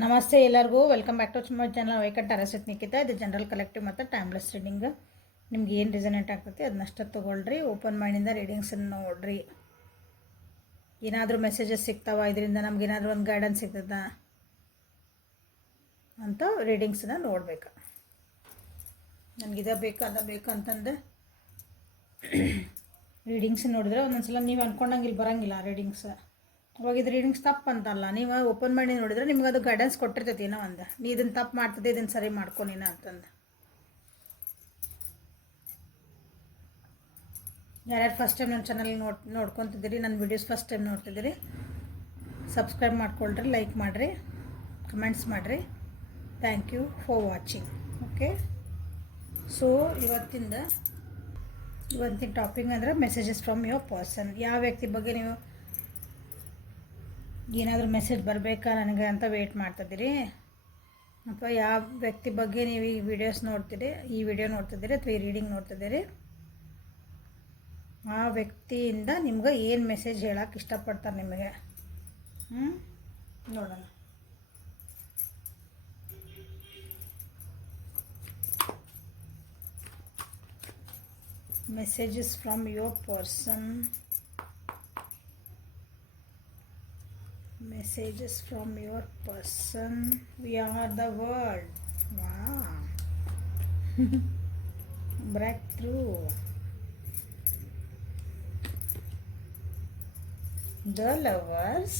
ನಮಸ್ತೆ ಎಲ್ಲರಿಗೂ welcome back to my channel ವೈಕಟ್ ಅರಸತ್ ನಿಖಿತಾ. ಇದು ಜನರಲ್ ಕಲೆಕ್ಟಿವ್ ಮತ್ತು ಟೈಮ್ಲೆಸ್ ರೀಡಿಂಗ್. ನಿಮ್ಗೆ ಏನು ರಿಸನೇಟ್ ಆಗ್ತೈತಿ ಅದನ್ನಷ್ಟು ತೊಗೊಳ್ರಿ. ಓಪನ್ ಮೈಂಡಿಂದ ರೀಡಿಂಗ್ಸನ್ನು ನೋಡ್ರಿ. ಏನಾದರೂ ಮೆಸೇಜಸ್ ಸಿಗ್ತಾವ, ಇದರಿಂದ ನಮ್ಗೆ ಏನಾದರೂ ಒಂದು ಗೈಡೆನ್ಸ್ ಸಿಗ್ತದ ಅಂತ ರೀಡಿಂಗ್ಸನ್ನ ನೋಡ್ಬೇಕು. ನನಗಿದ ಬೇಕು ಅದ ಬೇಕು ಅಂತಂದು ರೀಡಿಂಗ್ಸ್ ನೋಡಿದ್ರೆ ಒಂದೊಂದ್ಸಲ ನೀವು ಅಂದ್ಕೊಂಡಂಗೆ ಇಲ್ಲಿ ಬರೋಂಗಿಲ್ಲ ರೀಡಿಂಗ್ಸ್. ಅವಾಗ ಇದು ರೀಡಿಂಗ್ಸ್ ತಪ್ಪು ಅಂತಲ್ಲ, ನೀವು ಓಪನ್ ಮಾಡಿ ನೋಡಿದ್ರೆ ನಿಮ್ಗೆ ಅದು ಗೈಡೆನ್ಸ್ ಕೊಟ್ಟಿರ್ತೈತಿ. ಏನೋ ಒಂದು ನೀ ಇದನ್ನು ತಪ್ಪು ಮಾಡ್ತದೆ, ಇದನ್ನು ಸರಿ ಮಾಡ್ಕೊ ನೀನು ಅಂತಂದು. ಯಾರ್ಯಾರು ಫಸ್ಟ್ ಟೈಮ್ ನನ್ನ ಚಾನಲ್ ನೋಡ್ಕೊತಿದ್ದೀರಿ, ನನ್ನ ವೀಡಿಯೋಸ್ ಫಸ್ಟ್ ಟೈಮ್ ನೋಡ್ತಿದ್ದೀರಿ, ಸಬ್ಸ್ಕ್ರೈಬ್ ಮಾಡ್ಕೊಳ್ರಿ, ಲೈಕ್ ಮಾಡಿರಿ, ಕಮೆಂಟ್ಸ್ ಮಾಡಿರಿ. Thank you for watching. Okay, so ಇವತ್ತಿನ ಟಾಪಿಕ್ ಅಂದರೆ ಮೆಸೇಜಸ್ ಫ್ರಮ್ ಯುವರ್ ಪರ್ಸನ್. ಯಾವ ವ್ಯಕ್ತಿ ಬಗ್ಗೆ ನೀವು ಏನಾದರೂ ಮೆಸೇಜ್ ಬರಬೇಕಾ ನನಗೆ ಅಂತ ವೆಯ್ಟ್ ಮಾಡ್ತಿದ್ದೀರಿ, ಅಥವಾ ಯಾವ ವ್ಯಕ್ತಿ ಬಗ್ಗೆ ನೀವು ಈ ವಿಡಿಯೋ ನೋಡ್ತಿದ್ದೀರಿ ಅಥವಾ ಈ ರೀಡಿಂಗ್ ನೋಡ್ತಿದ್ದೀರಿ, ಆ ವ್ಯಕ್ತಿಯಿಂದ ನಿಮ್ಗೆ ಏನು ಮೆಸೇಜ್ ಹೇಳಕ್ಕೆ ಇಷ್ಟಪಡ್ತಾರೆ ನಿಮಗೆ. ನೋಡೋಣ. Messages from your person. Messages from your person. We are the world. Wow. Breakthrough. The lovers.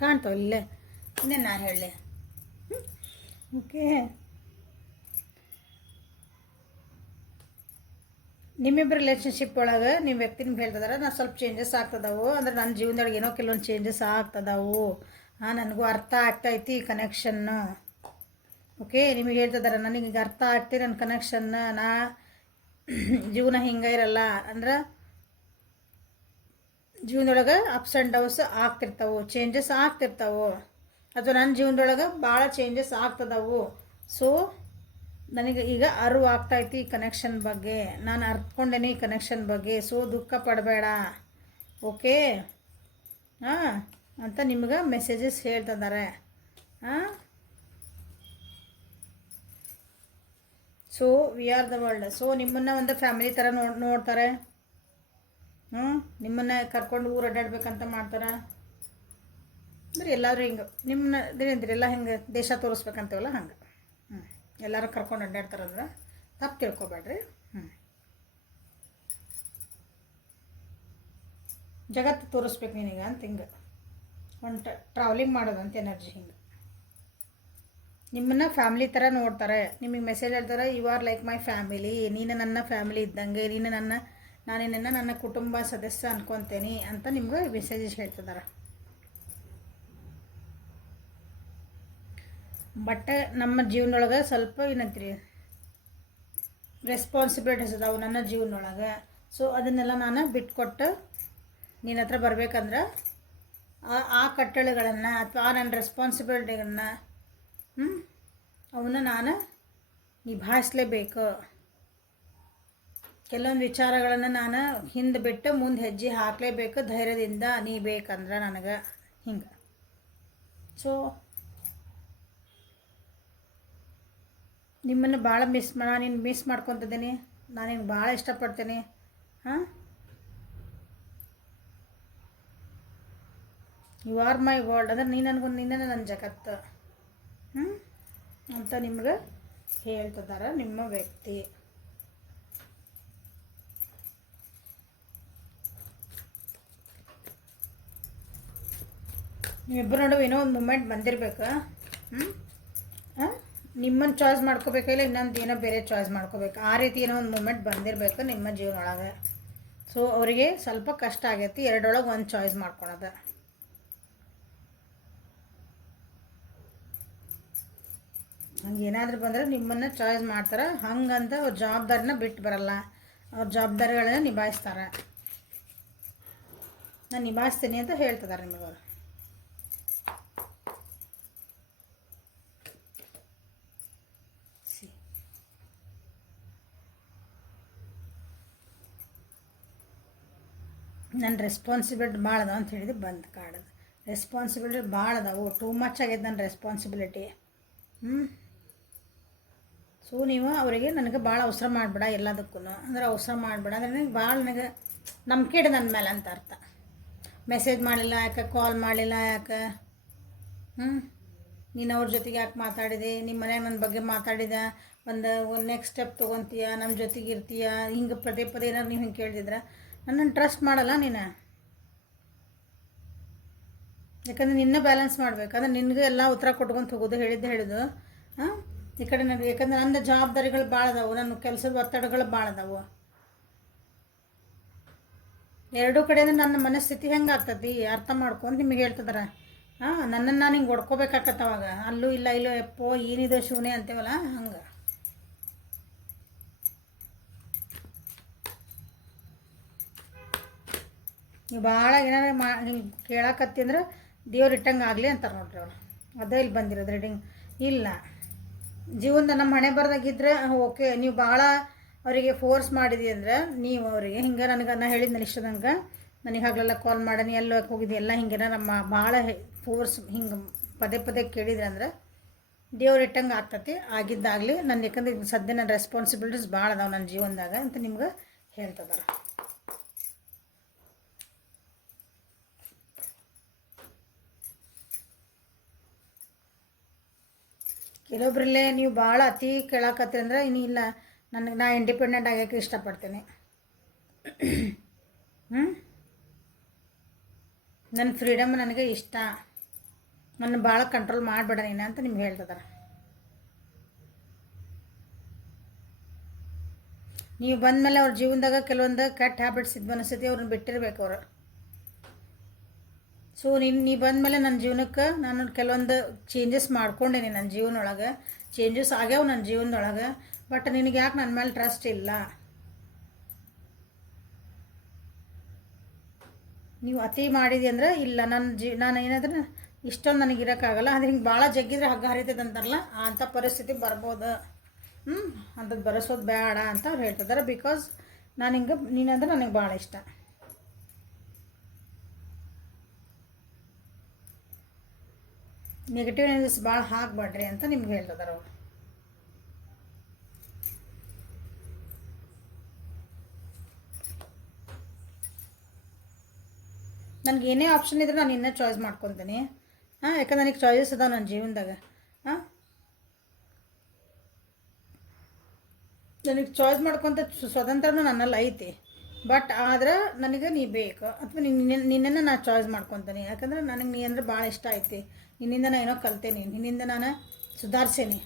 ಕಾಣ್ತಾವ ಇಲ್ಲೇ, ಇನ್ನೇನು ನಾನು ಹೇಳಲೆ. ಓಕೆ, ನಿಮ್ಮಿಬ್ಬರು ರಿಲೇಷನ್ಶಿಪ್ ಒಳಗೆ ನಿಮ್ಮ ವ್ಯಕ್ತಿ ನಿಮ್ಗೆ ಹೇಳ್ತಿದಾರೆ ನಾನು ಸ್ವಲ್ಪ ಚೇಂಜಸ್ ಆಗ್ತದವು, ಅಂದ್ರೆ ನನ್ನ ಜೀವನದೊಳಗೆ ಏನೋ ಕೆಲವೊಂದು ಚೇಂಜಸ್ ಆಗ್ತದವು, ನನಗೂ ಅರ್ಥ ಆಗ್ತೈತಿ ಈ ಕನೆಕ್ಷನ್ನು. ಓಕೆ, ನಿಮಗೆ ಹೇಳ್ತಿದ್ದಾರೆ ನನಗೆ ಅರ್ಥ ಆಗ್ತಿ ನನ್ನ ಕನೆಕ್ಷನ್ನ, ನಾ ಜೀವನ ಹಿಂಗೆ ಇರಲ್ಲ, ಅಂದ್ರೆ ಜೀವನದೊಳಗೆ ಅಪ್ಸ್ ಆ್ಯಂಡ್ ಡೌನ್ಸ್ ಆಗ್ತಿರ್ತಾವೆ, ಚೇಂಜಸ್ ಆಗ್ತಿರ್ತಾವೆ, ಅಥವಾ ನನ್ನ ಜೀವನದೊಳಗೆ ಭಾಳ ಚೇಂಜಸ್ ಆಗ್ತದವು. ಸೊ ನನಗೆ ಈಗ ಅರಿವು ಆಗ್ತಾಯಿತ್ತು ಈ ಕನೆಕ್ಷನ್ ಬಗ್ಗೆ, ನಾನು ಅರ್ಥಕೊಂಡೇನೆ ಈ ಕನೆಕ್ಷನ್ ಬಗ್ಗೆ. ಸೊ ದುಃಖ ಪಡಬೇಡ, ಓಕೆ ಅಂತ ನಿಮ್ಗೆ ಮೆಸೇಜಸ್ ಹೇಳ್ತಿದ್ದಾರೆ. So we are the world. So ನಿಮ್ಮನ್ನು ಒಂದು ಫ್ಯಾಮಿಲಿ ಥರ ನೋಡ್ತಾರೆ, ನಿಮ್ಮನ್ನು ಕರ್ಕೊಂಡು ಊರು ಅಡ್ಡಾಡ್ಬೇಕಂತ ಮಾಡ್ತಾರೆ. ಅಂದ್ರೆ ಎಲ್ಲರೂ ಹಿಂಗೆ ನಿಮ್ಮನ್ನ ಎಲ್ಲ ಹಿಂಗೆ ದೇಶ ತೋರಿಸ್ಬೇಕಂತೀವಲ್ಲ ಹಂಗೆ ಎಲ್ಲರೂ ಕರ್ಕೊಂಡು ಅಡ್ಡಾಡ್ತಾರಂದ್ರೆ ತಪ್ಪು ತಿಳ್ಕೊಬೇಡ್ರಿ. ಜಗತ್ತು ತೋರಿಸ್ಬೇಕು ನೀನೀಗ ಅಂತ ಹಿಂಗೆ ಒಂದು ಟ್ರಾವೆಲಿಂಗ್ ಮಾಡೋದಂತ ಎನರ್ಜಿ. ಹಿಂಗೆ ನಿಮ್ಮನ್ನು ಫ್ಯಾಮಿಲಿ ಥರ ನೋಡ್ತಾರೆ, ನಿಮಗೆ ಮೆಸೇಜ್ ಹೇಳ್ತಾರೆ you are like my family, ನೀನು ನನ್ನ ಫ್ಯಾಮಿಲಿ ಇದ್ದಂಗೆ, ನಾನು ನಿನ್ನನ್ನು ನನ್ನ ಕುಟುಂಬ ಸದಸ್ಯ ಅನ್ಕೊತೇನೆ ಅಂತ ನಿಮ್ಗೆ ಮೆಸೇಜಸ್ ಹೇಳ್ತಿದ್ದಾರೆ. ಬಟ್ ನಮ್ಮ ಜೀವನದೊಳಗೆ ಸ್ವಲ್ಪ ಏನಂತೀರಿ ರೆಸ್ಪಾನ್ಸಿಬಿಲಿಟೀಸ್ ಅದಾವೆ ನನ್ನ ಜೀವನದೊಳಗೆ. ಸೊ ಅದನ್ನೆಲ್ಲ ನಾನು ಬಿಟ್ಕೊಟ್ಟು ನಿನ್ನ ಹತ್ರ ಬರ್ಬೇಕಂದ್ರೆ ಆ ಕಟ್ಟಳೆಗಳನ್ನು ಅಥವಾ ನನ್ನ ರೆಸ್ಪಾನ್ಸಿಬಿಲಿಟಿಗಳನ್ನ ಅವನ್ನ ನಾನು ನಿಭಾಯಿಸಲೇಬೇಕು. ಕೆಲವೊಂದು ವಿಚಾರಗಳನ್ನು ನಾನು ಹಿಂದೆ ಬಿಟ್ಟು ಮುಂದೆ ಹೆಜ್ಜೆ ಹಾಕಲೇಬೇಕು ಧೈರ್ಯದಿಂದ, ನೀ ಬೇಕಂದ್ರೆ ನನಗೆ ಹಿಂಗೆ. ಸೊ ನಿಮ್ಮನ್ನು ಭಾಳ ನೀನು ಮಿಸ್ ಮಾಡ್ಕೊತಿದ್ದೀನಿ, ನಾನು ನಿನ್ಗೆ ಭಾಳ ಇಷ್ಟಪಡ್ತೀನಿ. ಯು ಆರ್ ಮೈ ವರ್ಲ್ಡ್, ಅಂದ್ರೆ ನೀನೇ ನನ್ನ ಜಗತ್ತು ಅಂತ ನಿಮ್ಗೆ ಹೇಳ್ತಿದ್ದಾರೆ ನಿಮ್ಮ ವ್ಯಕ್ತಿ. ನಿಮ್ಮಿಬ್ಬರು ನಡುವೆ ಏನೋ ಒಂದು ಮೂಮೆಂಟ್ ಬಂದಿರಬೇಕು. ನಿಮ್ಮನ್ನು ಚಾಯ್ಸ್ ಮಾಡ್ಕೋಬೇಕಿಲ್ಲ, ಇನ್ನೊಂದು ಏನೋ ಬೇರೆ ಚಾಯ್ಸ್ ಮಾಡ್ಕೋಬೇಕು, ಆ ರೀತಿ ಏನೋ ಒಂದು ಮೂಮೆಂಟ್ ಬಂದಿರಬೇಕು ನಿಮ್ಮ ಜೀವನ ಒಳಗೆ. ಸೊ ಅವರಿಗೆ ಸ್ವಲ್ಪ ಕಷ್ಟ ಆಗೈತಿ ಎರಡೊಳಗೆ ಒಂದು ಚಾಯ್ಸ್ ಮಾಡ್ಕೊಳೋದು. ಹಂಗೆ ಏನಾದರೂ ಬಂದರೆ ನಿಮ್ಮನ್ನು ಚಾಯ್ಸ್ ಮಾಡ್ತಾರೆ, ಹಂಗಂತ ಅವ್ರ ಜವಾಬ್ದಾರಿನ ಬಿಟ್ಟು ಬರಲ್ಲ, ಅವ್ರ ಜವಾಬ್ದಾರಿಗಳನ್ನ ನಿಭಾಯಿಸ್ತಾರೆ. ನಾನು ನಿಭಾಯಿಸ್ತೀನಿ ಅಂತ ಹೇಳ್ತಿದ್ದಾರೆ ನಿಮಗವರು. ನನ್ನ ರೆಸ್ಪಾನ್ಸಿಬಿಲಿಟಿ ಭಾಳ ಅದಾವ ಅಂತ ಹೇಳಿದ್ರೆ ಬಂದು ಕಾಡೋದು. ರೆಸ್ಪಾನ್ಸಿಬಿಲಿಟಿ ಭಾಳ ಅದಾವು, ಟೂ ಮಚ್ ಆಗೈತೆ ನನ್ನ ರೆಸ್ಪಾನ್ಸಿಬಿಲಿಟಿ. ಸೊ ನೀವು ಅವರಿಗೆ ನನಗೆ ಭಾಳ ಅವಸರ ಮಾಡಬೇಡ ಎಲ್ಲದಕ್ಕೂ, ಅಂದ್ರೆ ಅವಸರ ಮಾಡಬೇಡ ಅಂದರೆ ನನಗೆ ಭಾಳ ನನಗೆ ನಂಬಿಕೆ ಇಡು ನನ್ನ ಮೇಲೆ ಅಂತ ಅರ್ಥ. ಮೆಸೇಜ್ ಮಾಡಲಿಲ್ಲ ಯಾಕೆ, ಕಾಲ್ ಮಾಡಲಿಲ್ಲ ಯಾಕೆ, ನೀನು ಅವ್ರ ಜೊತೆಗೆ ಯಾಕೆ ಮಾತಾಡಿದೆ, ನಿಮ್ಮ ಮನ್ಯಾಗ ನನ್ನ ಬಗ್ಗೆ ಮಾತಾಡಿದ, ಒಂದು ನೆಕ್ಸ್ಟ್ ಸ್ಟೆಪ್ ತೊಗೊತೀಯ, ನಮ್ಮ ಜೊತೆಗೆ ಇರ್ತೀಯ, ಹಿಂಗೆ ಪದೇ ಪದೇ ಏನಾರು ನೀವು ಹಿಂಗೆ ಕೇಳಿದ್ರೆ ನನ್ನನ್ನು ಟ್ರಸ್ಟ್ ಮಾಡಲ್ಲ ನೀನು. ಯಾಕಂದ್ರೆ ನಿನ್ನ ಬ್ಯಾಲೆನ್ಸ್ ಮಾಡಬೇಕಂದ್ರೆ ನಿನಗೆ ಎಲ್ಲ ಉತ್ತರ ಕೊಟ್ಕೊಂತ ಹೋಗೋದು, ಹೇಳಿದ್ದು ಈ ಕಡೆ ನನಗೆ, ಯಾಕಂದ್ರೆ ನನ್ನ ಜವಾಬ್ದಾರಿಗಳು ಭಾಳ ಅದಾವು, ನನ್ನ ಕೆಲಸದ ಒತ್ತಡಗಳು ಭಾಳ ಅದಾವು. ಎರಡೂ ಕಡೆಯಿಂದ ನನ್ನ ಮನಸ್ಥಿತಿ ಹೆಂಗೆ ಆಗ್ತತಿ ಅರ್ಥ ಮಾಡ್ಕೊಂಡು ನಿಮಗೆ ಹೇಳ್ತಿದಾರೆ. ನನ್ನನ್ನು ನಾನು ಹಿಂಗೆ ಹೊಡ್ಕೋಬೇಕಾಗತ್ತವಾಗ, ಅಲ್ಲೂ ಇಲ್ಲ ಇಲ್ಲೋ ಎಪ್ಪೋ ಏನಿದೆ ಶಿವನೇ ಅಂತೇವಲ್ಲ ಹಂಗೆ. ನೀವು ಭಾಳ ಏನಾರ ಹಿಂಗೆ ಕೇಳಾಕತ್ತಿ ಅಂದ್ರೆ ದೇವ್ರು ಇಟ್ಟಂಗೆ ಆಗಲಿ ಅಂತಾರೆ ನೋಡ್ರಿ ಅವ್ರು. ಅದೇ ಇಲ್ಲಿ ಬಂದಿರೋದು ರೀಡಿಂಗ್. ಇಲ್ಲ ಜೀವನದ ನಮ್ಮ ಹಣೆ ಬರ್ದಾಗಿದ್ದರೆ ಓಕೆ, ನೀವು ಭಾಳ ಅವರಿಗೆ ಫೋರ್ಸ್ ಮಾಡಿದಿ ಅಂದ್ರೆ ನೀವು ಅವರಿಗೆ ಹಿಂಗೆ ನಾನು ಹೇಳಿದ್ನಲ್ಲ ಇಷ್ಟದಂಗೆ ನನಗೆ ಹಗಲೆಲ್ಲ ಕಾಲ್ ಮಾಡನಿ ಎಲ್ಲೋ ಹೋಗಿದ್ದೆ ಎಲ್ಲ ಹಿಂಗೇನ ನಮ್ಮ ಭಾಳ ಫೋರ್ಸ್ ಹಿಂಗೆ ಪದೇ ಪದೇ ಕೇಳಿದ್ರೆ ಅಂದ್ರೆ ದೇವ್ರು ಇಟ್ಟಂಗೆ ಆಗ್ತತಿ. ಆಗಿದ್ದಾಗಲಿ ನನ್ನ, ಯಾಕಂದ್ರೆ ಸದ್ಯ ನನ್ನ ರೆಸ್ಪಾನ್ಸಿಬಿಲಿಟೀಸ್ ಭಾಳ ಅದಾವೆ ನನ್ನ ಜೀವನದಾಗ ಅಂತ ನಿಮ್ಗೆ ಹೇಳ್ತಿದ್ದಾರೆ. ಕೆಲವೊಬ್ರಲ್ಲೇ ನೀವು ಭಾಳ ಅತಿ ಕೇಳಾಕತ್ತಿ ಅಂದ್ರೆ ಇನ್ನು ಇಲ್ಲ, ನಾ ಇಂಡಿಪೆಂಡೆಂಟ್ ಆಗೋಕ್ಕೆ ಇಷ್ಟಪಡ್ತೇನೆ, ನನ್ನ ಫ್ರೀಡಮ್ ನನಗೆ ಇಷ್ಟ, ನನ್ನ ಭಾಳ ಕಂಟ್ರೋಲ್ ಮಾಡಬೇಡ ನೀನು ಅಂತ ನಿಮ್ಗೆ ಹೇಳ್ತಿದ್ದಾರೆ. ನೀವು ಬಂದಮೇಲೆ ಅವ್ರ ಜೀವನದಾಗ ಕೆಲವೊಂದು ಕೆಟ್ಟ ಹ್ಯಾಬಿಟ್ಸ್ ಇದ್ದು ಅನಿಸ್ತೈತಿ, ಅವ್ರನ್ನ ಬಿಟ್ಟಿರ್ಬೇಕು ಅವರು. ಸೊ ನೀ ಬಂದಮೇಲೆ ನನ್ನ ಜೀವನಕ್ಕೆ ನಾನು ಕೆಲವೊಂದು ಚೇಂಜಸ್ ಮಾಡ್ಕೊಂಡೇನಿ, ನನ್ನ ಜೀವನೊಳಗೆ ಚೇಂಜಸ್ ಆಗ್ಯಾವ ನನ್ನ ಜೀವನದೊಳಗೆ. ಬಟ್ ನಿನಗೆ ಯಾಕೆ ನನ್ನ ಮೇಲೆ ಟ್ರಸ್ಟ್ ಇಲ್ಲ, ನೀವು ಅತಿ ಮಾಡಿದೆ ಅಂದ್ರೆ ಇಲ್ಲ ನಾನು ಏನಾದ್ರೆ ಇಷ್ಟೊಂದು ನನಗೆ ಇರೋಕ್ಕಾಗಲ್ಲ, ಅದು ಹಿಂಗೆ ಭಾಳ ಜಗ್ಗಿದ್ರೆ ಹಗ್ಗ ಹರಿತೈತೆ ಅಂತಾರಲ್ಲ ಅಂಥ ಪರಿಸ್ಥಿತಿ ಬರ್ಬೋದು. ಅಂಥದ್ದು ಬರೆಸೋದು ಬೇಡ ಅಂತ ಅವ್ರು ಹೇಳ್ತಿದ್ದಾರೆ. ಬಿಕಾಸ್ ನಾನು ಹಿಂಗೆ ನೀನಂದ್ರೆ ನನಗೆ ಭಾಳ ಇಷ್ಟ. ನೆಗೆಟಿವ್ ಎನರ್ಜೀಸ್ ಭಾಳ ಹಾಕಬೇಡ್ರಿ ಅಂತ ನಿಮ್ಗೆ ಹೇಳ್ತಿದ್ದಾರೆ ಅವರು. ನನಗೆ ಏನೇ ಆಪ್ಷನ್ ಇದ್ರೆ ನಾನು ಇನ್ನೂ ಚಾಯ್ಸ್ ಮಾಡ್ಕೊತೀನಿ. ಯಾಕಂದ್ರೆ ನನಗೆ ಚಾಯ್ಸಸ್ ಅದಾವೆ ನನ್ನ ಜೀವನದಾಗ. ನನಗೆ ಚಾಯ್ಸ್ ಮಾಡ್ಕೊತ ಸ್ವತಂತ್ರನೂ ನನ್ನಲ್ಲಿ ಐತಿ. ಬಟ್ ಆದ್ರೆ ನನಗೆ ನೀ ಬೇಕು, ಅಥವಾ ನಿನ್ನನ್ನು ನಾನು ಚಾಯ್ಸ್ ಮಾಡ್ಕೊತೀನಿ. ಯಾಕಂದ್ರೆ ನನಗೆ ನೀ ಅಂದರೆ ಭಾಳ ಇಷ್ಟ ಐತಿ, ನಿನ್ನಿಂದ ನಾನು ಏನೋ ಕಲ್ತೇನೆ, ನಿನ್ನಿಂದ ನಾನು ಸುಧಾರಿಸೇನೆ.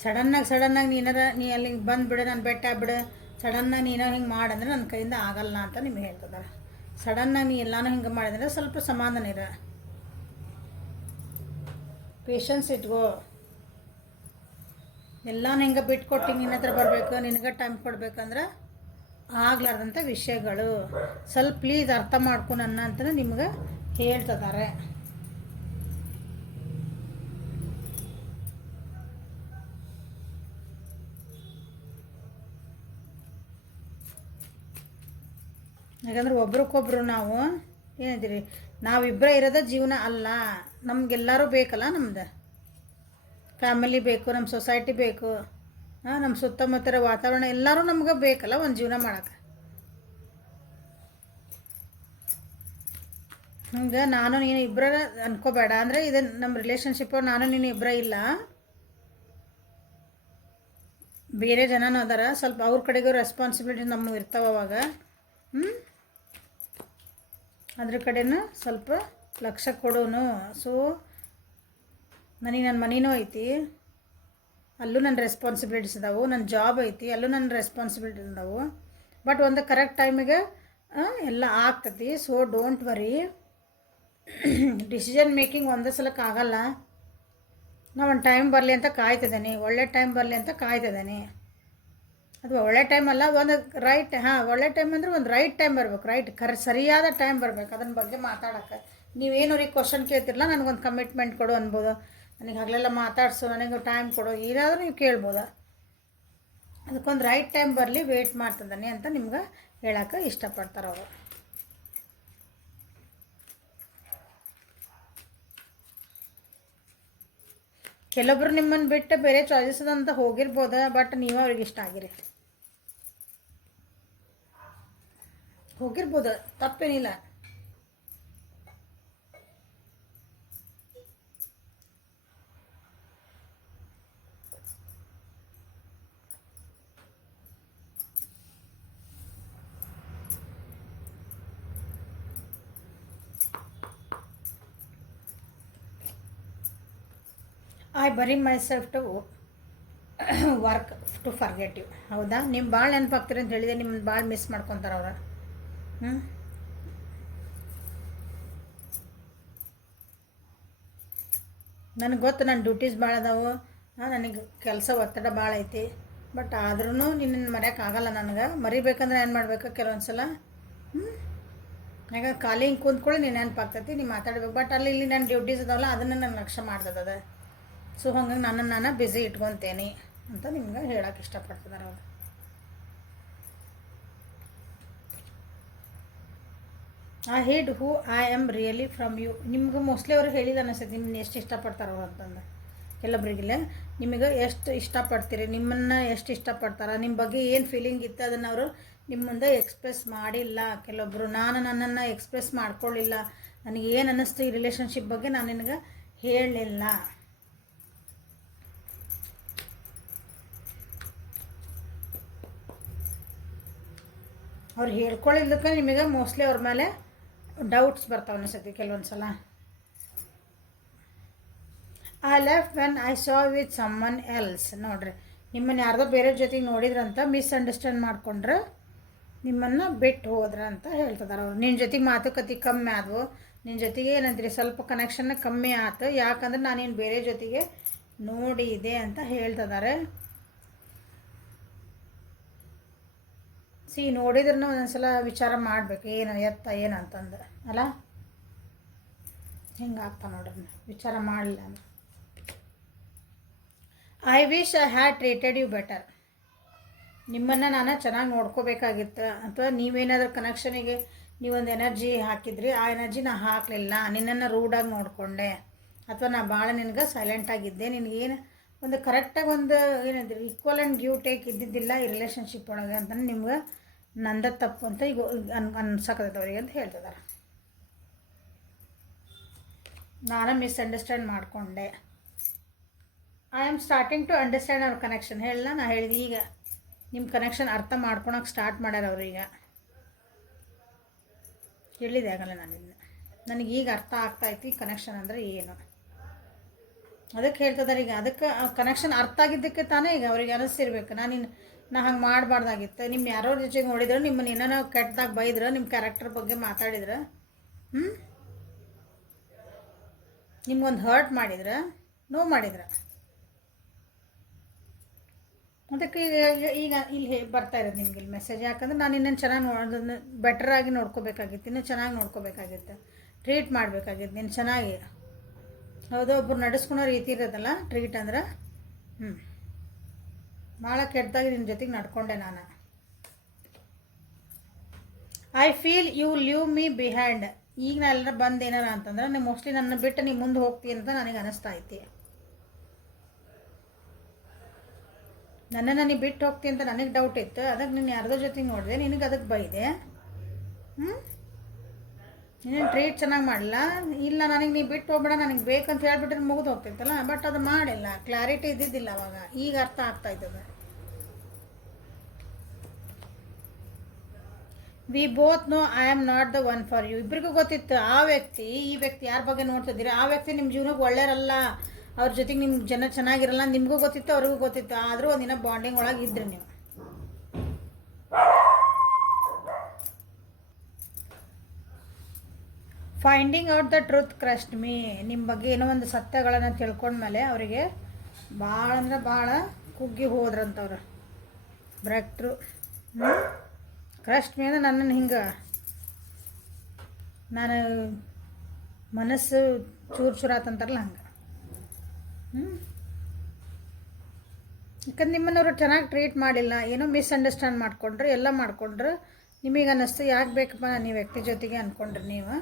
ಸಡನ್ನಾಗಿ ನೀ ಅಲ್ಲಿಗೆ ಬಂದುಬಿಡು, ನಾನು ಬೆಟ್ಟ ಬಿಡು, ಸಡನ್ನಾಗಿ ನೀನೋ ಹಿಂಗೆ ಮಾಡಂದ್ರೆ ನನ್ನ ಕೈಯಿಂದ ಆಗಲ್ಲ ಅಂತ ನಿಮ್ಗೆ ಹೇಳ್ತಿದ್ದಾರೆ. ಸಡನ್ನಾಗಿ ನೀ ಎಲ್ಲನೂ ಹಿಂಗೆ ಮಾಡಿದ್ರೆ ಸ್ವಲ್ಪ ಸಮಾಧಾನ ಇರ, ಪೇಷನ್ಸ್ ಇಟ್ಕೋ. ಎಲ್ಲನೂ ಹಿಂಗೆ ಬಿಟ್ಕೊಟ್ಟು ನಿನ್ನ ಹತ್ರ ಬರಬೇಕು, ನಿನಗೆ ಟೈಮ್ ಕೊಡ್ಬೇಕಂದ್ರೆ ಆಗ್ಲಾರ್ದಂಥ ವಿಷಯಗಳು. ಸ್ವಲ್ಪ ಪ್ಲೀಸ್ ಅರ್ಥ ಮಾಡ್ಕೊ ನನ್ನ ಅಂತ ನಿಮ್ಗೆ ಹೇಳ್ತಿದ್ದಾರೆ. ಯಾಕಂದ್ರೆ ಒಬ್ರಿಗೊಬ್ರು ನಾವು ಏನಿದ್ದೀರಿ, ನಾವಿಬ್ಬರೇ ಇರೋದ ಜೀವನ ಅಲ್ಲ, ನಮಗೆಲ್ಲರೂ ಬೇಕಲ್ಲ. ನಮ್ದು ಫ್ಯಾಮಿಲಿ ಬೇಕು, ನಮ್ಮ ಸೊಸೈಟಿ ಬೇಕು, ನಮ್ಮ ಸುತ್ತಮುತ್ತ ವಾತಾವರಣ ಎಲ್ಲರೂ ನಮ್ಗೆ ಬೇಕಲ್ಲ ಒಂದು ಜೀವನ ಮಾಡೋಕೆ. ಹಂಗೆ ನಾನು ನೀನು ಇಬ್ಬರ ಅನ್ಕೋಬೇಡ. ಅಂದರೆ ಇದು ನಮ್ಮ ರಿಲೇಷನ್ಶಿಪ್ಪು ನಾನು ನೀನು ಇಬ್ಬರ ಇಲ್ಲ, ಬೇರೆ ಜನನೂ ಅದಾರ. ಸ್ವಲ್ಪ ಅವ್ರ ಕಡೆಗೂ ರೆಸ್ಪಾನ್ಸಿಬಿಲಿಟಿ ನಮ್ಮ ಇರ್ತಾವ ಅವಾಗ. ಅದ್ರ ಕಡೆನೂ ಸ್ವಲ್ಪ ಲಕ್ಷ್ಯ ಕೊಡೋನು. ಸೊ ನನ್ನ ಮನೇನೂ ಐತಿ, ಅಲ್ಲೂ ನನ್ನ ರೆಸ್ಪಾನ್ಸಿಬಿಲಿಟೀಸ್ ಇದಾವೆ, ನನ್ನ ಜಾಬ್ ಐತಿ, ಅಲ್ಲೂ ನನ್ನ ರೆಸ್ಪಾನ್ಸಿಬಿಲಿಟೀಸ್ ಇದಾವೆ. ಬಟ್ ಒಂದು ಕರೆಕ್ಟ್ ಟೈಮಿಗೆ ಎಲ್ಲ ಆಗ್ತತಿ. So don't worry. Decision making ಒಂದೇ ಸಲಕ್ಕೆ ಆಗಲ್ಲ. ನಾವು ಒಂದು ಟೈಮ್ ಬರಲಿ ಅಂತ ಕಾಯ್ತಿದ್ದೇನೆ, ಒಳ್ಳೆ ಟೈಮ್ ಬರಲಿ ಅಂತ ಕಾಯ್ತಿದ್ದೇನೆ. ಅದು ಒಳ್ಳೆ ಟೈಮ್ ಅಲ್ಲ, ಒಂದು ರೈಟ್, ಒಳ್ಳೆ ಟೈಮ್ ಅಂದರೆ ಒಂದು ರೈಟ್ ಟೈಮ್ ಬರ್ಬೇಕು, ಸರಿಯಾದ ಟೈಮ್ ಬರ್ಬೇಕು. ಅದನ್ನ ಬಗ್ಗೆ ಮಾತಾಡೋಕ್ಕೆ ನೀವೇನು ರೀ ಕ್ವಶನ್ ಕೇಳ್ತಿರಲ್ಲ, ನನಗೊಂದು ಕಮಿಟ್ಮೆಂಟ್ ಕೊಡು ಅನ್ಬೋದು. ನನಗೆ ಹಗಲೆಲ್ಲ ಮಾತಾಡಿಸು, ನನಗೆ ಟೈಮ್ ಕೊಡು, ಏನಾದರೂ ನೀವು ಕೇಳ್ಬೋದ. ಅದಕ್ಕೊಂದು ರೈಟ್ ಟೈಮ್ ಬರಲಿ, ವೆಯ್ಟ್ ಮಾಡ್ತಿದ್ದಾನೆ ಅಂತ ನಿಮ್ಗೆ ಹೇಳೋಕೆ ಇಷ್ಟಪಡ್ತಾರೆ ಅವರು. ಕೆಲವೊಬ್ರು ನಿಮ್ಮನ್ನು ಬಿಟ್ಟು ಬೇರೆ ಚಾಯ್ಸಸ್ ಅಂತ ಹೋಗಿರ್ಬೋದ, ಬಟ್ ನೀವು ಅವ್ರಿಗೆ ಇಷ್ಟ ಆಗಿರಿ, ಹೋಗಿರ್ಬೋದು, ತಪ್ಪೇನಿಲ್ಲ. I bury myself to work to forget you. ಹೌದಾ, ನೀವು ಭಾಳ ನೆನಪಾಗ್ತೀರಿ ಅಂತ ಹೇಳಿದೆ, ನಿಮ್ಮನ್ನು ಭಾಳ ಮಿಸ್ ಮಾಡ್ಕೊತಾರೆ ಅವ್ರು. ನನಗೆ ಗೊತ್ತು, ನನ್ನ ಡ್ಯೂಟೀಸ್ ಭಾಳ ಅದಾವು, ನನಗೆ ಕೆಲಸ ಒತ್ತಡ ಭಾಳ ಐತಿ. ಬಟ್ ಆದ್ರೂ ನಿನ್ನನ್ನು ಮರೆಯೋಕ್ಕಾಗಲ್ಲ. ನನಗೆ ಮರಿಬೇಕಂದ್ರೆ ಏನು ಮಾಡ್ಬೇಕು ಕೆಲವೊಂದು ಸಲ, ಯಾಕೆ ಖಾಲಿ ಹಿಂಗೆ ಕುಂತ್ಕೊಳ್ಳಿ ನೀನು ನೆನಪಾಗ್ತೈತಿ, ನೀವು ಮಾತಾಡ್ಬೇಕು. ಬಟ್ ಅಲ್ಲಿ ಇಲ್ಲಿ ನನ್ನ ಡ್ಯೂಟೀಸ್ ಅದಾವಲ್ಲ, ಅದನ್ನು ನಾನು ಲಕ್ಷ್ಯ ಮಾಡ್ತದ. ಸೊ ಹಂಗಾಗಿ ನನ್ನನ್ನು ನಾನು ಬ್ಯುಸಿ ಇಟ್ಕೊತೇನೆ ಅಂತ ನಿಮ್ಗೆ ಹೇಳೋಕೆ ಇಷ್ಟಪಡ್ತಿದ್ದಾರೆ ಅವರು. I hide who I am really from you. ನಿಮ್ಗೆ ಮೋಸ್ಟ್ಲಿ ಅವರು ಹೇಳಿದ ಅನಿಸ್ತೈತಿ ನಿಮ್ಮನ್ನ ಎಷ್ಟು ಇಷ್ಟಪಡ್ತಾರೆ ಅವರು ಅಂತಂದು. ಕೆಲವೊಬ್ರಿಗಿಲ್ಲ, ನಿಮಗೆ ಎಷ್ಟು ಇಷ್ಟಪಡ್ತೀರಿ, ನಿಮ್ಮನ್ನು ಎಷ್ಟು ಇಷ್ಟಪಡ್ತಾರೆ, ನಿಮ್ಮ ಬಗ್ಗೆ ಏನು ಫೀಲಿಂಗ್ ಇತ್ತು ಅದನ್ನು ಅವರು ನಿಮ್ಮ ಮುಂದೆ ಎಕ್ಸ್ಪ್ರೆಸ್ ಮಾಡಿಲ್ಲ. ಕೆಲವೊಬ್ಬರು ನಾನು ನನ್ನನ್ನು ಎಕ್ಸ್ಪ್ರೆಸ್ ಮಾಡ್ಕೊಳ್ಳಿಲ್ಲ, ನನಗೆ ಏನು ಅನ್ನಿಸ್ತು ಈ ರಿಲೇಷನ್ಶಿಪ್ ಬಗ್ಗೆ ನಾನು ನಿನಗೆ ಹೇಳಲಿಲ್ಲ. ಅವ್ರು ಹೇಳ್ಕೊಳ್ಳಿದ್ದಕ್ಕೆ ನಿಮಗೆ ಮೋಸ್ಟ್ಲಿ ಅವ್ರ ಮೇಲೆ ಡೌಟ್ಸ್ ಬರ್ತಾವೆ ಅನಿಸ್ತೈತಿ ಕೆಲವೊಂದು ಸಲ. I left when I saw with summon else. ನೋಡ್ರಿ, ನಿಮ್ಮನ್ನು ಯಾರ್ದೋ ಬೇರೆ ಜೊತೆಗೆ ನೋಡಿದ್ರಂತ ಮಿಸ್ಅಂಡರ್ಸ್ಟ್ಯಾಂಡ್ ಮಾಡ್ಕೊಂಡ್ರೆ ನಿಮ್ಮನ್ನು ಬಿಟ್ಟು ಹೋದ್ರ ಅಂತ ಹೇಳ್ತಿದ್ದಾರೆ ಅವ್ರು. ನಿನ್ನ ಜೊತೆಗೆ ಮಾತುಕತೆ ಕಮ್ಮಿ ಆದವು, ನಿನ್ನ ಜೊತೆಗೆ ಏನಂತೀರಿ ಸ್ವಲ್ಪ ಕನೆಕ್ಷನ್ನ ಕಮ್ಮಿ ಆಯ್ತು, ಯಾಕಂದ್ರೆ ನಾನೇನು ಬೇರೆ ಜೊತೆಗೆ ನೋಡಿದೆ ಅಂತ ಹೇಳ್ತಿದ್ದಾರೆ. ನೋಡಿದ್ರೂ ಒಂದೊಂದ್ಸಲ ವಿಚಾರ ಮಾಡಬೇಕು, ಏನು ಎತ್ತ ಏನಂತಂದು ಅಲ್ಲ. ಹಿಂಗೆ ಆಗ್ತಾ ನೋಡ್ರಿ, ವಿಚಾರ ಮಾಡಲಿಲ್ಲ ಅಂದ್ರೆ. I wish I had treated you better. ನಿಮ್ಮನ್ನು ನಾನು ಚೆನ್ನಾಗಿ ನೋಡ್ಕೋಬೇಕಾಗಿತ್ತು, ಅಥವಾ ನೀವೇನಾದರೂ ಕನೆಕ್ಷನಿಗೆ ನೀವೊಂದು ಎನರ್ಜಿ ಹಾಕಿದ್ರಿ, ಆ ಎನರ್ಜಿ ನಾ ಹಾಕಲಿಲ್ಲ, ನಿನ್ನನ್ನು ರೂಡಾಗಿ ನೋಡಿಕೊಂಡೆ, ಅಥವಾ ನಾ ಭಾಳ ನಿನಗೆ ಸೈಲೆಂಟಾಗಿದ್ದೆ, ನಿನಗೇನು ಒಂದು ಕರೆಕ್ಟಾಗಿ ಒಂದು ಏನಂದ್ರೆ ಈಕ್ವಲ್ ಆ್ಯಂಡ್ ಗಿವ್ ಟೇಕ್ ಇದ್ದಿದ್ದಿಲ್ಲ ಈ ರಿಲೇಷನ್ಶಿಪ್ ಒಳಗೆ ಅಂತ ನಿಮ್ಗೆ ನಂದ ತಪ್ಪು ಅಂತ ಈಗ ಅನ್ಸಕತ್ತವ್ರಿಗೆ ಅಂತ ಹೇಳ್ತಿದ್ದಾರೆ. ನಾನು ಮಿಸ್ಅಂಡರ್ಸ್ಟ್ಯಾಂಡ್ ಮಾಡಿಕೊಂಡೆ. I am starting to understand ಅವ್ರ ಕನೆಕ್ಷನ್. ಹೇಳಲ್ಲ, ನಾ ಹೇಳಿದೆ ಈಗ ನಿಮ್ಮ ಕನೆಕ್ಷನ್ ಅರ್ಥ ಮಾಡ್ಕೊಳಕ್ಕೆ ಸ್ಟಾರ್ಟ್ ಮಾಡ್ಯಾರ ಅವರು. ಈಗ ಹೇಳಿದೆ ಆಗಲ್ಲ ನಾನಿನ್ನು, ನನಗೀಗ ಅರ್ಥ ಆಗ್ತಾಯಿತ್ತು ಈ ಕನೆಕ್ಷನ್ ಅಂದರೆ ಏನು. ಅದಕ್ಕೆ ಹೇಳ್ತಿದ್ದಾರೆ ಈಗ, ಅದಕ್ಕೆ ಕನೆಕ್ಷನ್ ಅರ್ಥ ಆಗಿದ್ದಕ್ಕೆ ತಾನೇ ಈಗ ಅವ್ರಿಗೆ ಅನಿಸ್ತಿರ್ಬೇಕು, ನಾ ಹಂಗೆ ಮಾಡಬಾರ್ದಾಗಿತ್ತು. ನಿಮ್ಮ ಯಾರೋ ಜೊತೆ ನೋಡಿದ್ರೆ, ನಿಮ್ಮನ್ನು ಏನೋ ಕೆಟ್ಟದಾಗ ಬೈದ್ರೆ, ನಿಮ್ಮ ಕ್ಯಾರೆಕ್ಟರ್ ಬಗ್ಗೆ ಮಾತಾಡಿದ್ರೆ, ನಿಮ್ಗೊಂದು ಹರ್ಟ್ ಮಾಡಿದ್ರೆ, ನೋವು ಮಾಡಿದ್ರೆ, ಅದಕ್ಕೆ ಈಗ ಇಲ್ಲಿ ಬರ್ತಾ ಇರೋದು ನಿಮ್ಗೆ ಇಲ್ಲಿ ಮೆಸೇಜ್. ಯಾಕಂದ್ರೆ ನಾನು ಇನ್ನೇನು ಚೆನ್ನಾಗಿ ಬೆಟ್ರಾಗಿ ನೋಡ್ಕೋಬೇಕಾಗಿತ್ತು, ಇನ್ನೂ ಚೆನ್ನಾಗಿ ನೋಡ್ಕೋಬೇಕಾಗಿತ್ತು, ಟ್ರೀಟ್ ಮಾಡಬೇಕಾಗಿತ್ತು ನೀನು ಚೆನ್ನಾಗಿ. ಹೌದು, ಒಬ್ಬರು ನಡೆಸ್ಕೊಳೋ ರೀತಿ ಇರೋದಲ್ಲ ಟ್ರೀಟ್ ಅಂದ್ರೆ. ಭಾಳ ಕೆಟ್ಟದಾಗಿ ನಿನ್ನ ಜೊತೆಗೆ ನಡ್ಕೊಂಡೆ ನಾನು. I feel you leave me behind. ಈಗ ನಾ ಎಲ್ಲರ ಬಂದು ಏನಾರ ಅಂತಂದ್ರೆ ನೀವು ಮೋಸ್ಟ್ಲಿ ನನ್ನ ಬಿಟ್ಟು ನೀವು ಮುಂದೆ ಹೋಗ್ತೀನಿ ಅಂತ ನನಗೆ ಅನಿಸ್ತಾ ಐತಿ. ನನ್ನನ್ನು ನೀನು ಬಿಟ್ಟು ಹೋಗ್ತೀನಿ ಅಂತ ನನಗೆ ಡೌಟ್ ಇತ್ತು, ಅದಕ್ಕೆ ನೀನು ಯಾರ್ದೋ ಜೊತೆಗೆ ನೋಡಿದೆ, ನಿನಗೆ ಅದಕ್ಕೆ ಬೈದೆ. ನೀನು ಟ್ರೀಟ್ ಚೆನ್ನಾಗಿ ಮಾಡಲ್ಲ, ಇಲ್ಲ ನನಗೆ ನೀ ಬಿಟ್ಟು ಹೋಗ್ಬೇಡ, ನನಗೆ ಬೇಕಂತ ಹೇಳ್ಬಿಟ್ರೆ ಮುಗಿದು ಹೋಗ್ತಿತ್ತಲ್ಲ. ಬಟ್ ಅದು ಮಾಡಿಲ್ಲ, ಕ್ಲಾರಿಟಿ ಇದ್ದಿದ್ದಿಲ್ಲ ಅವಾಗ. ಈಗ ಅರ್ಥ ಆಗ್ತಾ ಇದ್ದದ. We both know I am not the one for you. ಇಬ್ಬರಿಗೂ ಗೊತ್ತಿತ್ತು ಆ ವ್ಯಕ್ತಿ, ಈ ವ್ಯಕ್ತಿ ಯಾರ ಬಗ್ಗೆ ನೋಡ್ತಿದ್ದೀರಿ, ಆ ವ್ಯಕ್ತಿ ನಿಮ್ಮ ಜೀವನಕ್ಕೆ ಒಳ್ಳೆಯರಲ್ಲ, ಅವ್ರ ಜೊತೆಗೆ ನಿಮ್ಮ ಜನ ಚೆನ್ನಾಗಿರಲ್ಲ, ನಿಮಗೂ ಗೊತ್ತಿತ್ತು ಅವ್ರಿಗೂ ಗೊತ್ತಿತ್ತು. ಆದರೂ ಒಂದಿನ ಬಾಂಡಿಂಗ್ ಒಳಗೆ ಇದ್ರಿ ನೀವು. Finding out the truth crushed me. ನಿಮ್ಮ ಬಗ್ಗೆ ಏನೋ ಒಂದು ಸತ್ಯಗಳನ್ನು ತಿಳ್ಕೊಂಡ್ಮೇಲೆ ಅವರಿಗೆ ಭಾಳ ಅಂದ್ರೆ ಭಾಳ ಕುಗ್ಗಿ ಹೋದ್ರಂತವ್ರು. ಬ್ರೇಕ್ ಥ್ರೂ ಕ್ರಶ್ಡ್ ಮೀ ಅಂದ್ರೆ ನನ್ನನ್ನು ಹಿಂಗೆ ನಾನು ಮನಸ್ಸು ಚೂರು ಚೂರಾತಂತಾರಲ್ಲ ಹಂಗೆ. ಹ್ಞೂ, ಯಾಕಂದ್ರೆ ನಿಮ್ಮನ್ನವರು ಚೆನ್ನಾಗಿ ಟ್ರೀಟ್ ಮಾಡಿಲ್ಲ, ಏನೋ ಮಿಸ್ಅಂಡರ್ಸ್ಟ್ಯಾಂಡ್ ಮಾಡ್ಕೊಂಡ್ರೆ, ಎಲ್ಲ ಮಾಡ್ಕೊಂಡ್ರೆ ನಿಮಗೆ ಅನ್ನಿಸ್ತು ಯಾಕೆ ಬೇಕಪ್ಪ ನೀವು ವ್ಯಕ್ತಿ ಜೊತೆಗೆ ಅಂದ್ಕೊಂಡ್ರಿ ನೀವು.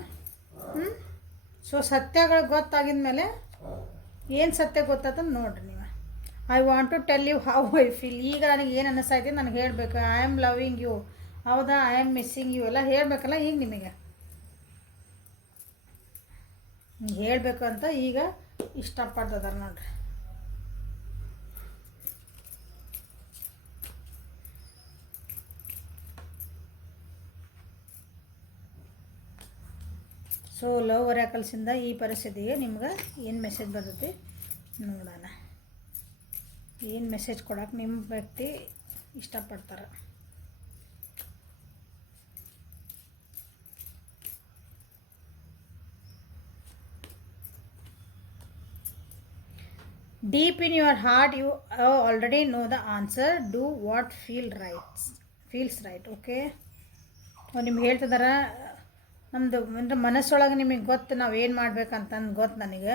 ಸೊ ಸತ್ಯಗಳು ಗೊತ್ತಾಗಿದ ಮೇಲೆ ಏನು ಸತ್ಯ ಗೊತ್ತಾತ ನೋಡಿರಿ ನೀವು. I want to tell you how I feel. ಈಗ ನನಗೆ ಏನು ಅನ್ನಿಸ್ತೈತಿ ನನಗೆ ಹೇಳಬೇಕು. ಐ ಆಮ್ ಲವಿಂಗ್ ಯು, ಹೌದಾ, ಐ ಆಮ್ ಮಿಸ್ಸಿಂಗ್ ಯು ಎಲ್ಲ ಹೇಳಬೇಕಲ್ಲ ಈಗ ನಿಮಗೆ. ಹೇಳಬೇಕು ಅಂತ ಈಗ ಇಷ್ಟಪಡ್ತದಾರೆ ನೋಡ್ರಿ. ಸೊ ಲವ್ ಒರಾಕಲ್ಸಿಂದ ಈ ಪರಿಸ್ಥಿತಿಗೆ ನಿಮ್ಗೆ ಏನು ಮೆಸೇಜ್ ಬರ್ತೈತಿ ನೋಡೋಣ. ಏನು ಮೆಸೇಜ್ ಕೊಡೋಕೆ ನಿಮ್ಮ ವ್ಯಕ್ತಿ ಇಷ್ಟಪಡ್ತಾರೆ. Deep in your heart you already know the answer. Do what feels right. Okay, ನಿಮ್ಗೆ ಹೇಳ್ತಿದಾರ ನಮ್ಮದು ಅಂದರೆ ಮನಸ್ಸೊಳಗೆ ನಿಮಗೆ ಗೊತ್ತು ನಾವು ಏನು ಮಾಡ್ಬೇಕಂತಂದು ಗೊತ್ತು ನನಗೆ.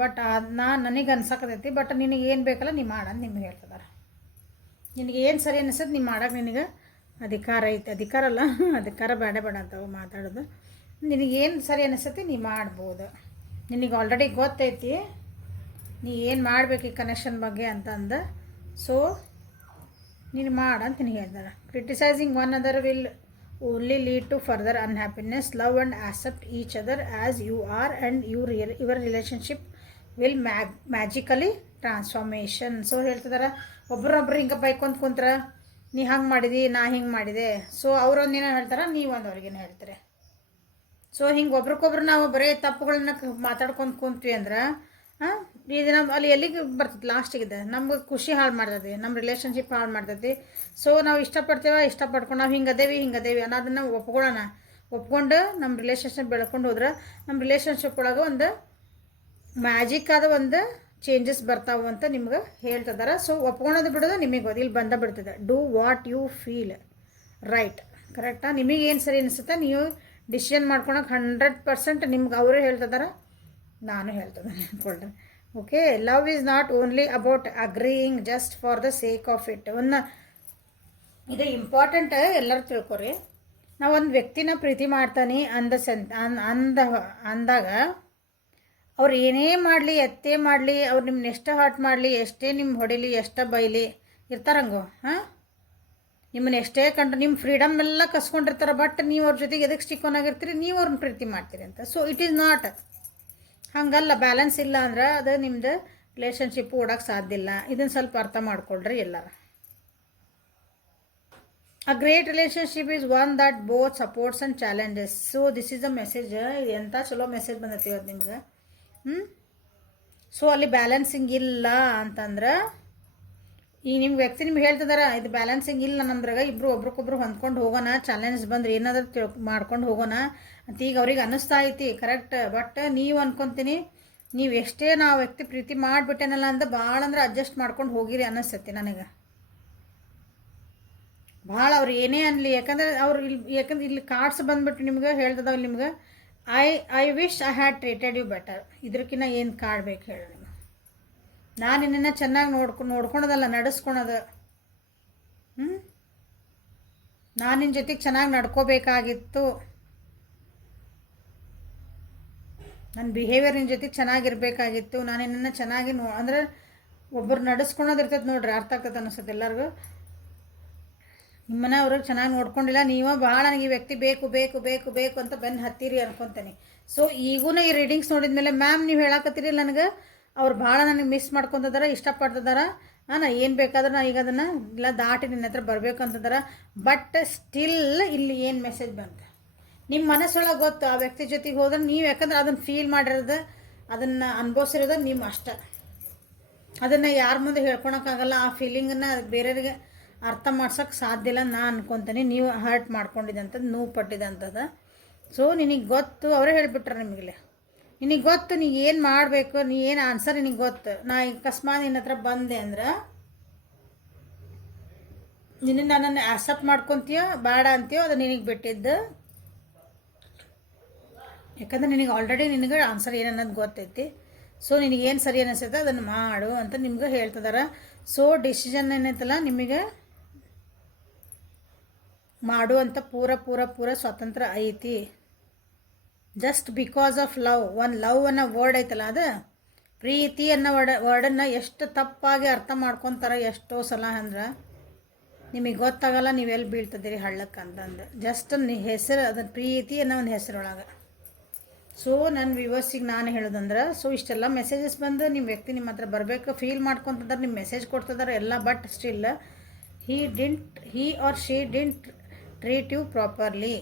ಬಟ್ ನನಗೆ ಅನ್ಸಕತೈತಿ, ಬಟ್ ನಿನಗೆ ಏನು ಬೇಕಲ್ಲ ನೀ ಮಾಡಂದು ನಿಮ್ಗೆ ಹೇಳ್ತಿದಾರೆ. ನಿನಗೆ ಏನು ಸರಿ ಅನಿಸ್ತದೆ ನೀ ಮಾಡೋಕೆ ನಿನಗೆ ಅಧಿಕಾರ ಐತೆ. ಅಧಿಕಾರ ಅಲ್ಲ, ಅಧಿಕಾರ ಬೇಡ ಅಂತವು ಮಾತಾಡೋದು. ನಿನಗೇನು ಸರಿ ಅನಿಸ್ತೈತಿ ನೀ ಮಾಡ್ಬೋದು. ನಿನಗೆ ಆಲ್ರೆಡಿ ಗೊತ್ತೈತಿ ನೀ ಏನು ಮಾಡಬೇಕು ಈ ಕನೆಕ್ಷನ್ ಬಗ್ಗೆ ಅಂತಂದು. ಸೊ ನೀನು ಮಾಡಂತ ನಿನಗೆ ಹೇಳ್ತಾರೆ. Criticising one other will only lead to further unhappiness. Love and accept each other as you are and your relationship will magically transformation. So ಹೇಳ್ತಿದಾರೆ ಒಬ್ರೊಬ್ರು ಹಿಂಗೆ ಬೈಕೊಂತ ಕುಂತ್ರ ನೀ ಹಂಗೆ ಮಾಡಿದಿ ನಾ ಹಿಂಗೆ ಮಾಡಿದೆ. ಸೊ ಅವ್ರೊಂದೇನೋ ಹೇಳ್ತಾರೆ, ನೀವು ಒಂದು ಅವ್ರಿಗೇನು ಹೇಳ್ತಾರೆ. ಸೊ ಹಿಂಗೆ ಒಬ್ರಿಗೊಬ್ರು ನಾವು ಬರೀ ತಪ್ಪುಗಳನ್ನ ಮಾತಾಡ್ಕೊಂಡು ಕುಂತ್ವಿ ಅಂದ್ರೆ ಇದು ನಮ್ಮ ಅಲ್ಲಿ ಎಲ್ಲಿಗೆ ಬರ್ತೈತಿ ಲಾಸ್ಟಿಗಿದೆ, ನಮ್ಗೆ ಖುಷಿ ಹಾಳು ಮಾಡ್ತೈತಿ, ನಮ್ಮ ರಿಲೇಷನ್ಶಿಪ್ ಹಾಳು ಮಾಡ್ತೈತಿ. ಸೊ ನಾವು ಇಷ್ಟಪಡ್ಕೊಂಡು ನಾವು ಹಿಂಗದೇವಿ ಅನ್ನೋದನ್ನು ಒಪ್ಕೊಂಡು ನಮ್ಮ ರಿಲೇಷನ್ಶಿಪ್ ಬೆಳ್ಕೊಂಡು ಹೋದ್ರೆ ನಮ್ಮ ರಿಲೇಷನ್ಶಿಪ್ ಒಳಗೆ ಒಂದು ಮ್ಯಾಜಿಕ್ ಆದ ಒಂದು ಚೇಂಜಸ್ ಬರ್ತಾವೆ ಅಂತ ನಿಮ್ಗೆ ಹೇಳ್ತಿದ್ದಾರೆ. ಸೊ ಒಪ್ಕೊಳೋದು ಬಿಡೋದು ನಿಮಗೆ ಗೊತ್ತು, ಇಲ್ಲಿ ಬಿಡ್ತದೆ. Do what you feel right. ಕರೆಕ್ಟಾ? ನಿಮಗೆ ಏನು ಸರಿ ಅನಿಸುತ್ತೆ ನೀವು ಡಿಸಿಷನ್ ಮಾಡ್ಕೊಳಕ್ಕೆ 100% ನಿಮ್ಗೆ ಅವರೇ ಹೇಳ್ತಿದ್ದಾರೆ, ನಾನು ಹೇಳ್ತಿದ್ದೇನೆ ಅಂದ್ಕೊಳ್ರಿ. Okay, love is not only about agreeing just for the sake of it. ಇದು ಇಂಪಾರ್ಟೆಂಟ್, ಎಲ್ಲರೂ ತಿಳ್ಕೊರಿ. ನಾವು ಒಂದು ವ್ಯಕ್ತಿನ ಪ್ರೀತಿ ಮಾಡ್ತಾನೆ ಅಂದಾಗ ಅವ್ರು ಏನೇ ಮಾಡಲಿ ಎತ್ತೇ ಮಾಡಲಿ, ಅವ್ರು ನಿಮ್ಮನ್ನ ಎಷ್ಟು ಹರ್ಟ್ ಮಾಡಲಿ, ಎಷ್ಟೇ ನಿಮ್ಮ ಹೊಡಿಲಿ, ಎಷ್ಟೇ ಬೈಲಿ ಇರ್ತಾರಂಗೋ. ನಿಮ್ಮನ್ನ ಎಷ್ಟೇ ಕಂಡು ನಿಮ್ಮ ಫ್ರೀಡಮ್ ಎಲ್ಲ ಕಸ್ಕೊಂಡಿರ್ತಾರೆ. ಬಟ್ ನೀವು ಅವ್ರ ಜೊತೆಗೆ ಎದಕ್ಕೆ ಸ್ಟಿಕ್ ಆನ್ ಆಗಿರ್ತೀರಿ, ನೀವು ಅವ್ರನ್ನ ಪ್ರೀತಿ ಮಾಡ್ತೀರಿ ಅಂತ. ಸೊ ಇಟ್ ಈಸ್ ನಾಟ್ ಹಾಗಲ್ಲ. ಬ್ಯಾಲೆನ್ಸ್ ಇಲ್ಲ ಅಂದ್ರೆ ಅದು ನಿಮ್ಮದು ರಿಲೇಷನ್ಶಿಪ್ ಓಡೋಕ್ಕೆ ಸಾಧ್ಯ ಇಲ್ಲ. ಇದನ್ನು ಸ್ವಲ್ಪ ಅರ್ಥ ಮಾಡ್ಕೊಳ್ರಿ ಎಲ್ಲರೂ. A great relationship is one that both supports and challenges. So this is the message. ಇದು ಎಂಥ ಚಲೋ ಮೆಸೇಜ್ ಬಂದೈತಿ ಇವತ್ತು ನಿಮ್ಗೆ. ಸೊ ಅಲ್ಲಿ ಬ್ಯಾಲೆನ್ಸಿಂಗ್ ಇಲ್ಲ ಅಂತಂದ್ರೆ ಈಗ ನಿಮ್ಮ ವ್ಯಕ್ತಿ ನಿಮ್ಗೆ ಹೇಳ್ತಿದಾರ ಇದು ಬ್ಯಾಲೆನ್ಸಿಂಗ್ ಇಲ್ಲ ನಮ್ದ್ರಾಗ, ಇಬ್ಬರು ಒಬ್ರಿಗೊಬ್ರು ಹೊಂದ್ಕೊಂಡು ಹೋಗೋಣ, ಚಾಲೆಂಜ್ ಬಂದ್ರೆ ಏನಾದರೂ ಮಾಡ್ಕೊಂಡು ಹೋಗೋಣ ಅಂತ ಈಗ ಅವ್ರಿಗೆ ಅನ್ನಿಸ್ತಾ ಐತಿ. ಕರೆಕ್ಟ್. ಬಟ್ ನೀವು ಅನ್ಕೊತೀನಿ ನೀವು ಎಷ್ಟೇ ನಾವು ವ್ಯಕ್ತಿ ಪ್ರೀತಿ ಮಾಡಿಬಿಟ್ಟೇನಲ್ಲ ಅಂತ ಭಾಳ ಅಂದ್ರೆ ಅಡ್ಜಸ್ಟ್ ಮಾಡ್ಕೊಂಡು ಹೋಗಿರಿ ಅನ್ನಿಸ್ತೈತಿ ನನಗೆ ಭಾಳ. ಅವ್ರು ಏನೇ ಅನ್ನಲಿ, ಯಾಕಂದ್ರೆ ಇಲ್ಲಿ ಕಾರ್ಡ್ಸ್ ಬಂದುಬಿಟ್ಟು ನಿಮ್ಗೆ ಹೇಳ್ತದವ ನಿಮ್ಗೆ I wish I had treated you better. ಇದ್ರಕ್ಕಿಂತ ಏನು ಕಾರ್ಡ್ ಬೇಕು ಹೇಳಿ ನಿಮ್ಗೆ? ನಾನು ನಿನ್ನ ಚೆನ್ನಾಗಿ ನೋಡ್ಕೊಳೋದಲ್ಲ, ನಡೆಸ್ಕೊಳೋದು. ನಾನು ನಿನ್ನ ಜೊತೆಗೆ ಚೆನ್ನಾಗಿ ನಡ್ಕೋಬೇಕಾಗಿತ್ತು. ನನ್ನ ಬಿಹೇವಿಯರ್ ನಿನ್ನ ಜೊತೆಗೆ ಚೆನ್ನಾಗಿರ್ಬೇಕಾಗಿತ್ತು. ನಾನು ನಿನ್ನನ್ನು ಚೆನ್ನಾಗಿ ಅಂದ್ರೆ ಒಬ್ಬರು ನಡೆಸ್ಕೊಳೋದು ಇರ್ತೈತೆ ನೋಡ್ರಿ, ಅರ್ಥ ಆಗ್ತದೆ ಅನ್ನಿಸ್ತದೆ ಎಲ್ಲರಿಗೂ. ನಿಮ್ಮನ್ನ ಅವ್ರಿಗೆ ಚೆನ್ನಾಗಿ ನೋಡ್ಕೊಂಡಿಲ್ಲ, ನೀವು ಭಾಳ ನನಗೆ ಈ ವ್ಯಕ್ತಿ ಬೇಕು ಬೇಕು ಬೇಕು ಬೇಕು ಅಂತ ಬೆನ್ನು ಹತ್ತೀರಿ ಅನ್ಕೊತೀನಿ. ಸೊ ಈಗೂ ಈ ರೀಡಿಂಗ್ಸ್ ನೋಡಿದ ಮೇಲೆ ಮ್ಯಾಮ್ ನೀವು ಹೇಳಕತ್ತೀರಿ ನನಗೆ ಅವ್ರು ಭಾಳ ನನಗೆ ಮಿಸ್ ಮಾಡ್ಕೊತಿದಾರ, ಇಷ್ಟಪಡ್ತಿದಾರ, ನಾ ಏನು ಬೇಕಾದ್ರೆ ನಾ ಈಗ ಅದನ್ನು ಇಲ್ಲ ದಾಟಿ ನಿನ್ನ ಹತ್ರ ಬರಬೇಕು ಅಂತದಾರ. ಬಟ್ ಸ್ಟಿಲ್ ಇಲ್ಲಿ ಏನು ಮೆಸೇಜ್ ಬಂತು ನಿಮ್ಮ ಮನಸ್ಸೊಳಗೆ ಗೊತ್ತು ಆ ವ್ಯಕ್ತಿ ಜೊತೆಗೆ ಹೋದ್ರೆ ನೀವು, ಯಾಕಂದ್ರೆ ಅದನ್ನು ಫೀಲ್ ಮಾಡಿರೋದು, ಅದನ್ನು ಅನುಭವಿಸಿರೋದು ನಿಮ್ಮ ಅಷ್ಟೆ. ಅದನ್ನು ಯಾರ ಮುಂದೆ ಹೇಳ್ಕೊಳಕ್ಕಾಗಲ್ಲ. ಆ ಫೀಲಿಂಗನ್ನು ಬೇರೆಯವ್ರಿಗೆ ಅರ್ಥ ಮಾಡ್ಸೋಕ್ಕೆ ಸಾಧ್ಯ ಇಲ್ಲ ನಾ ಅನ್ಕೊತೀನಿ. ನೀವು ಹರ್ಟ್ ಮಾಡ್ಕೊಂಡಿದ್ದಂಥದ್ದು, ನೋವು ಪಟ್ಟಿದ್ದಂಥದ್ದು. ಸೊ ನಿನಗೆ ಗೊತ್ತು, ಅವರೇ ಹೇಳಿಬಿಟ್ರೆ ನಿಮಗಿಲ್ಲಿ ನಿನಗೆ ಗೊತ್ತು ನೀ ಏನು ಮಾಡಬೇಕು, ನೀ ಏನು ಆನ್ಸರ್ ನಿನಗೆ ಗೊತ್ತು. ನಾ ಈಗ ಅಕಸ್ಮಾತ್ ನಿನ್ನ ಹತ್ರ ಬಂದೆ ಅಂದ್ರೆ ನಿನ್ನ ನನ್ನನ್ನು ಆಕ್ಸೆಪ್ಟ್ ಮಾಡ್ಕೊತೀಯೋ ಬೇಡ ಅಂತೀಯೋ ಅದು ನಿನಗೆ ಬಿಟ್ಟಿದ್ದು. ಯಾಕಂದ್ರೆ ನಿನಗೆ ಆಲ್ರೆಡಿ ನಿನಗೆ ಆನ್ಸರ್ ಏನನ್ನೋದು ಗೊತ್ತೈತಿ. ಸೊ ನಿನಗೇನು ಸರಿ ಅನಿಸುತ್ತೆ ಅದನ್ನು ಮಾಡು ಅಂತ ನಿಮ್ಗೆ ಹೇಳ್ತಿದಾರೆ. ಸೊ ಡಿಸಿಷನ್ ಏನೈತಲ್ಲ ನಿಮಗೆ ಮಾಡುವಂಥ ಪೂರ ಸ್ವಾತಂತ್ರ್ಯ ಐತಿ. Just because of love, love ಅನ್ನೋ ವರ್ಡ್ ಐತಲ್ಲ, ಅದು ಪ್ರೀತಿ ಅನ್ನೋ ವರ್ಡನ್ನು ಎಷ್ಟು ತಪ್ಪಾಗಿ ಅರ್ಥ ಮಾಡ್ಕೊತಾರೆ ಎಷ್ಟೋ ಸಲ ಅಂದ್ರೆ ನಿಮಗೆ ಗೊತ್ತಾಗಲ್ಲ ನೀವೆಲ್ಲಿ ಬೀಳ್ತಿದ್ದೀರಿ ಹಳ್ಳಕ್ಕೆ ಅಂತಂದು. ಜಸ್ಟ್ ಹೆಸರು ಅದನ್ನು ಪ್ರೀತಿ ಅನ್ನೋ ಒಂದು ಹೆಸರೊಳಗೆ. ಸೊ ನನ್ನ ವ್ಯೂವರ್ಸಿಗೆ ನಾನು ಹೇಳೋದಂದ್ರೆ, ಸೊ ಇಷ್ಟೆಲ್ಲ ಮೆಸೇಜಸ್ ಬಂದು ನಿಮ್ಮ ವ್ಯಕ್ತಿ ನಿಮ್ಮ ಹತ್ರ ಬರಬೇಕು, ಫೀಲ್ ಮಾಡ್ಕೊತಿದ್ದಾರೆ, ನಿಮ್ಮ ಮೆಸೇಜ್ ಕೊಡ್ತಿದ್ದಾರೆ ಎಲ್ಲ, but still he or she didn't treat you properly.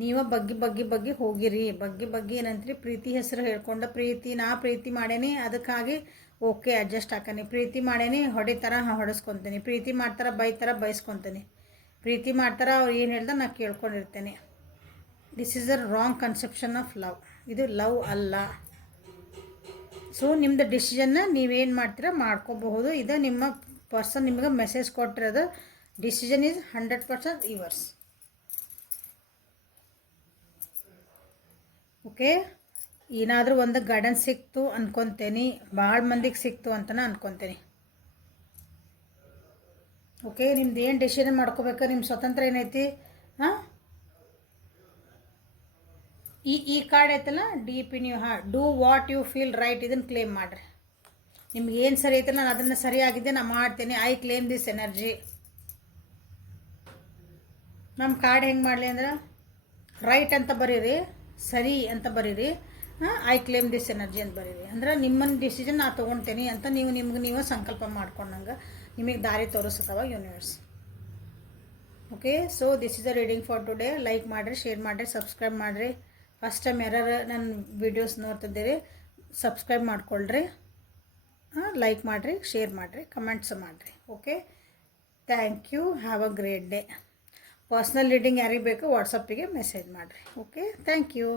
ನೀವು ಬಗ್ಗಿ ಹೋಗಿರಿ, ಬಗ್ಗಿ ಏನಂತೀರಿ, ಪ್ರೀತಿ ಹೆಸರು ಹೇಳ್ಕೊಂಡು ನಾ ಪ್ರೀತಿ ಮಾಡೇನಿ ಅದಕ್ಕಾಗಿ ಓಕೆ ಅಡ್ಜಸ್ಟ್ ಹಾಕನಿ, ಪ್ರೀತಿ ಮಾಡೇನಿ ಹೊಡಿತಾರ ಹೊಡೆಸ್ಕೊತೀನಿ, ಪ್ರೀತಿ ಮಾಡ್ತಾರ ಬೈತಾರ ಬೈಸ್ಕೊತೀನಿ, ಪ್ರೀತಿ ಮಾಡ್ತಾರ ಅವ್ರು ಏನು ಹೇಳ್ದ ನಾ ಕೇಳ್ಕೊಂಡಿರ್ತೇನೆ. This is a wrong conception of love. ಇದು ಲವ್ ಅಲ್ಲ. ಸೊ ನಿಮ್ಮದು ಡಿಸಿಷನ್ನ ನೀವೇನು ಮಾಡ್ತೀರಾ ಮಾಡ್ಕೋಬಹುದು. ಇದು ನಿಮ್ಮ ಪರ್ಸನ್ ನಿಮಗೆ ಮೆಸೇಜ್ ಕೊಟ್ಟಿರೋದು. Decision is 100% yours. ಓಕೆ, ಏನಾದರೂ ಒಂದು ಗೈಡೆನ್ಸ್ ಸಿಕ್ತು ಅನ್ಕೊತೀನಿ, ಭಾಳ ಮಂದಿಗೆ ಸಿಕ್ತು ಅಂತಲೇ ಅನ್ಕೊತೀನಿ. ಓಕೆ, ನಿಮ್ದು ಏನು ಡಿಸಿಷನ್ ಮಾಡ್ಕೋಬೇಕು, ನಿಮ್ಮ ಸ್ವತಂತ್ರ ಏನೈತಿ. ಹಾಂ, ಈ ಕಾರ್ಡ್ ಐತಲ್ಲ, deep in you heart, do what you feel right, ಇದನ್ನು ಕ್ಲೇಮ್ ಮಾಡಿರಿ. ನಿಮ್ಗೆ ಏನು ಸರಿ ಐತಲ್ಲ, ನಾನು ಅದನ್ನು ಸರಿಯಾಗಿದ್ದೆ ನಾನು ಮಾಡ್ತೀನಿ, ಐ ಕ್ಲೇಮ್ ದಿಸ್ ಎನರ್ಜಿ. ನಮ್ಮ ಕಾರ್ಡ್ ಹೆಂಗೆ ಮಾಡಲಿ ಅಂದ್ರೆ, ರೈಟ್ ಅಂತ ಬರೀರಿ, ಸರಿ ಅಂತ ಬರೀರಿ, ಐ ಕ್ಲೇಮ್ ದಿಸ್ ಎನರ್ಜಿ ಅಂತ ಬರೀರಿ. ಅಂದ್ರೆ ನಿಮ್ಮನ್ನು ಡಿಸಿಷನ್ ನಾನು ತೊಗೊಳ್ತೀನಿ ಅಂತ ನೀವು ಸಂಕಲ್ಪ ಮಾಡ್ಕೊಂಡಂಗೆ ನಿಮಗೆ ದಾರಿ ತೋರಿಸ್ತವ universe. Okay, so this is a reading for today. Like ಮಾಡಿರಿ, ಶೇರ್ ಮಾಡಿರಿ, ಸಬ್ಸ್ಕ್ರೈಬ್ ಮಾಡಿರಿ. ಫಸ್ಟ್ ಟೈಮ್ ಯಾರು ನನ್ನ ವೀಡಿಯೋಸ್ ನೋಡ್ತಿದ್ದೀರಿ ಸಬ್ಸ್ಕ್ರೈಬ್ ಮಾಡ್ಕೊಳ್ರಿ, ಲೈಕ್ ಮಾಡಿರಿ, ಶೇರ್ ಮಾಡಿರಿ, ಕಮೆಂಟ್ಸ್ ಮಾಡಿರಿ. Okay, thank you, have a great day. Personal reading ಯಾರಿಗೆ ಬೇಕು ವಾಟ್ಸಪ್ಪಿಗೆ ಮೆಸೇಜ್ ಮಾಡಿರಿ. Okay, thank you.